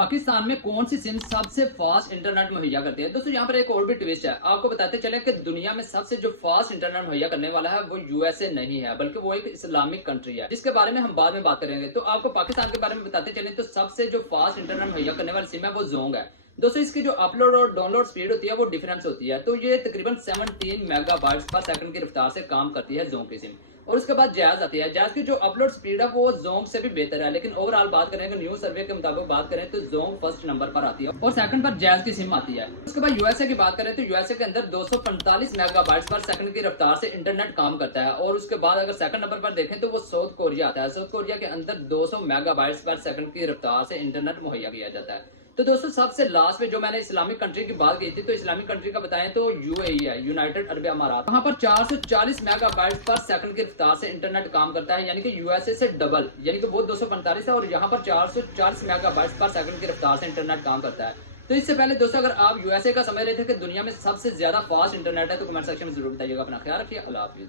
पाकिस्तान में कौन सी सिम सबसे फास्ट इंटरनेट मुहैया करती है। दोस्तों यहाँ पर एक और भी ट्विस्ट है, आपको बताते चले कि दुनिया में सबसे जो फास्ट इंटरनेट मुहैया करने वाला है वो यूएसए नहीं है, बल्कि वो एक इस्लामिक कंट्री है, जिसके बारे में हम बाद में बात करेंगे। तो आपको पाकिस्तान के बारे में बताते चले तो सबसे जो फास्ट इंटरनेट मुहैया करने वाली सिम है वो जोंग है। दोस्तों इसकी जो अपलोड और डाउनलोड स्पीड होती है वो डिफरेंस होती है, तो ये तकरीबन 17 मेगाबाइट्स पर सेकंड की रफ्तार से काम करती है जोंग की सिम। और उसके बाद जैज आती है। जैज की जो अपलोड स्पीड है वो जोंग से भी बेहतर है, लेकिन ओवरऑल बात करें, न्यू सर्वे के मुताबिक बात करें तो जोंग फर्स्ट नंबर पर आती है और सेकंड पर जैज की सिम आती है। उसके बाद यूएसए की बात करें तो यूएसए के अंदर 245 मेगाबाइट्स पर सेकंड की रफ्तार से इंटरनेट काम करता है। और उसके बाद अगर सेकंड नंबर पर देखें तो वो साउथ कोरिया आता है। साउथ कोरिया के अंदर 200 मेगाबाइट्स पर सेकंड की रफ्तार से इंटरनेट मुहैया किया जाता है। तो दोस्तों सबसे लास्ट में जो मैंने इस्लामिक कंट्री की बात की थी, तो इस्लामिक कंट्री का बताएं तो यूएई है, यूनाइटेड अरब अमारात। वहां पर 440 मेगाबाइट्स पर सेकंड की रफ्तार से इंटरनेट काम करता है, यानी कि यूएसए से डबल, यानी कि वो 245 है और यहाँ पर 440 मेगाबाइट्स पर सेकंड की रफ्तार से इंटरनेट काम करता है। तो इससे पहले दोस्तों अगर आप यूएसए का समझ रहे थे कि दुनिया में सबसे ज्यादा फास्ट इंटरनेट है तो कमेंट सेक्शन में जरूर बताइएगा। अपना ख्याल रखिए। अल्लाह हाफिज।